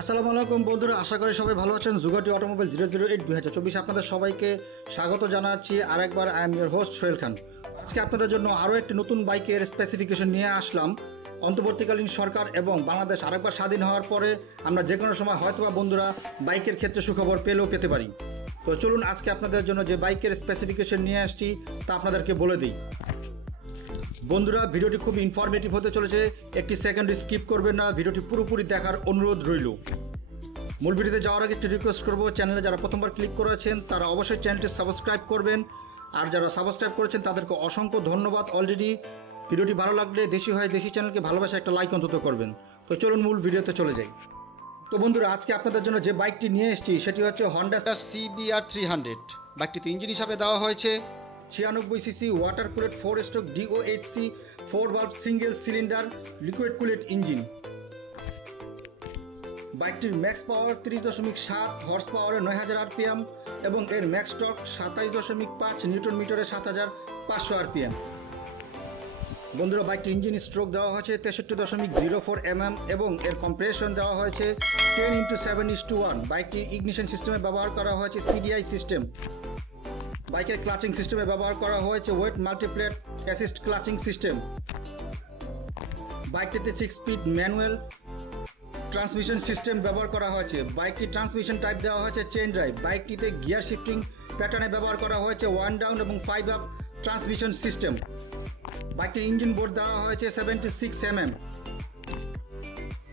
আসসালামু আলাইকুম বন্ধুরা, আশা করি সবাই ভালো আছেন। জুগাটি অটোমোবাইল 008 2024 আপনাদের সবাইকে স্বাগত জানাচ্ছি। আরেকবার I am your host Sohel Khan. আজকে আপনাদের জন্য আরও একটি নতুন বাইকের স্পেসিফিকেশন নিয়ে আসলাম। অন্তর্বর্তীকালীন সরকার এবং বাংলাদেশ আরেকবার স্বাধীন হওয়ার পরে আমরা যে কোনো সময় হয়তোবা বন্ধুরা বাইকের ক্ষেত্রে সুখবর পেতে পারি। তো চলুন আজকে আপনাদের জন্য যে বাইকের স্পেসিফিকেশন নিয়ে আসছি তা আপনাদেরকে বলে দিই। বন্ধুরা, ভিডিওটি খুব ইনফরমেটিভ হতে চলেছে, একটি সেকেন্ড স্কিপ করবেন না, ভিডিওটি পুরোপুরি দেখার অনুরোধ রইল। মূল ভিডিওতে যাওয়ার আগে একটি রিকোয়েস্ট করব, চ্যানেলে যারা প্রথমবার ক্লিক করেছেন তারা অবশ্যই চ্যানেলটি সাবস্ক্রাইব করবেন, আর যারা সাবস্ক্রাইব করেছেন তাদেরকে অসংখ্য ধন্যবাদ অলরেডি। ভিডিওটি ভালো লাগলে দেশি হয় দেশি চ্যানেলকে ভালোবাসা একটা লাইক অন্তত করবেন। তো চলুন মূল ভিডিওতে চলে যাই। তো বন্ধুরা, আজকে আপনাদের জন্য যে বাইকটি নিয়ে এসেছি সেটি হচ্ছে হন্ডা CBR 300। বাইকটিতে ইঞ্জিন হিসাবে দেওয়া হয়েছে 96 CC water cooled 4 stroke DOHC 4 valve single cylinder liquid cooled engine. বাইকটির ম্যাক্স পাওয়ার 30.7 হর্স পাওয়ারে 9000 RPM এবং এর ম্যাক্স টর্ক 27.5 নিউটন মিটারে 7500 RPM। বন্ধুরা, বাইকটির ইঞ্জিন স্ট্রোক দেওয়া হয়েছে 63.04 mm এবং এর কম্প্রেশন দেওয়া হয়েছে 10:7:1। বাইকটির ইগনিশন সিস্টেমে ব্যবহার করা হয়েছে CDI সিস্টেম। বাইকের ক্লাচিং সিস্টেমে ব্যবহার করা হয়েছে wet multiplate assist clutching system. বাইকটিতে 6 স্পিড ম্যানুয়াল ট্রান্সমিশন সিস্টেম ব্যবহার করা হয়েছে। বাইকটির ট্রান্সমিশন টাইপ দেওয়া হয়েছে চেইন ড্রাইভ। বাইকটিতে গিয়ার শিফটিং প্যাটার্নে ব্যবহার করা হয়েছে 1 ডাউন এবং 5 আপ ট্রান্সমিশন সিস্টেম। বাইকটির ইঞ্জিন বোর্ড দেওয়া হয়েছে 76 mm।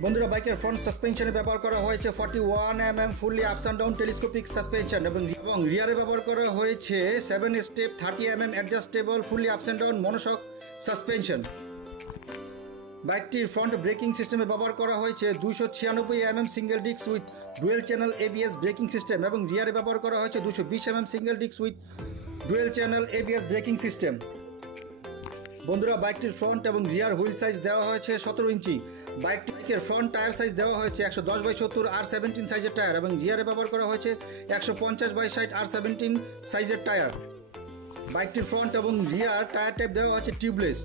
বন্ধুরা, বাইকের ফ্রন্ট সাসপেনশনে ব্যবহার করা হয়েছে 41 mm fully ups and down telescopic suspension এবং রিয়ারে ব্যবহার করা হয়েছে 7 step 30 mm adjustable fully ups and down monoshock suspension. বাইকটির ফ্রন্ট ব্রেকিং সিস্টেমে ব্যবহার করা হয়েছে 296 mm single disc with dual channel ABS braking system এবং রিয়ারে ব্যবহার করা হয়েছে 220 mm single disc with dual channel ABS braking system. বন্ধুরা, বাইকটির ফ্রন্ট এবং রিয়ার হুইল সাইজ দেওয়া হয়েছে 17 ইঞ্চি। বাইকের ফ্রন্ট টায়ার সাইজ দেওয়া হয়েছে 110/70 R17 সাইজের টায়ার এবং রিয়ারে ব্যবহার করা হয়েছে 150/60 R17 সাইজের টায়ার। বাইকটির ফ্রন্ট এবং রিয়ার টায়ার টাইপ দেওয়া হয়েছে টিউবলেস।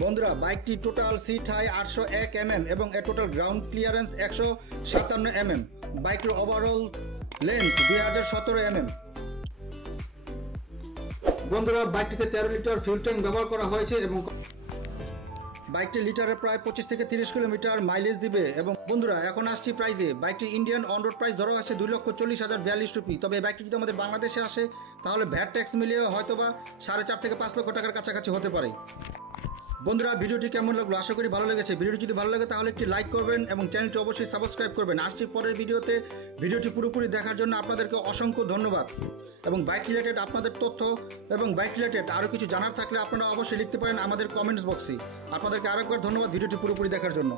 বন্ধুরা, বাইকটি টোটাল সিট হাই 801 mm এবং এর টোটাল গ্রাউন্ড ক্লিয়ারেন্স 157 mm। বাইকটির ওভারঅল লেন্থ 2017 mm। বন্ধুরা, বাইকটিতে 13 লিটার ফিউল ট্যাঙ্ক ব্যবহার করা হয়েছে এবং বাইকটি লিটারে প্রায় 25 থেকে 30 কিলোমিটার মাইলেজ দিবে। এবং বন্ধুরা, এখন আসছি প্রাইসে। বাইকটির ইন্ডিয়ান অন রোড প্রাইস ধরা হয়েছে 2,40,042 রুপি। তবে এই বাইকটি যদি আমাদের বাংলাদেশে আসে তাহলে ভ্যাট ট্যাক্স মিলিয়ে হয়তোবা 4.5 থেকে 5 লক্ষ টাকার কাছাকাছি হতে পারে। বন্ধুরা, ভিডিওটি কেমন লাগলো? আশা করি ভালো লেগেছে। ভিডিওটি যদি ভালো লাগে তাহলে একটি লাইক করবেন এবং চ্যানেলটি অবশ্যই সাবস্ক্রাইব করবেন। আসছি পরের ভিডিওতে। ভিডিওটি পুরোপুরি দেখার জন্য আপনাদেরকে অসংখ্য ধন্যবাদ। এবং বাইক রিলেটেড আপনাদের তথ্য এবং বাইক রিলেটেড আরও কিছু জানার থাকলে আপনারা অবশ্যই লিখতে পারেন আমাদের কমেন্টস বক্সে। আপনাদেরকে আরেকবার ধন্যবাদ ভিডিওটি পুরোপুরি দেখার জন্য।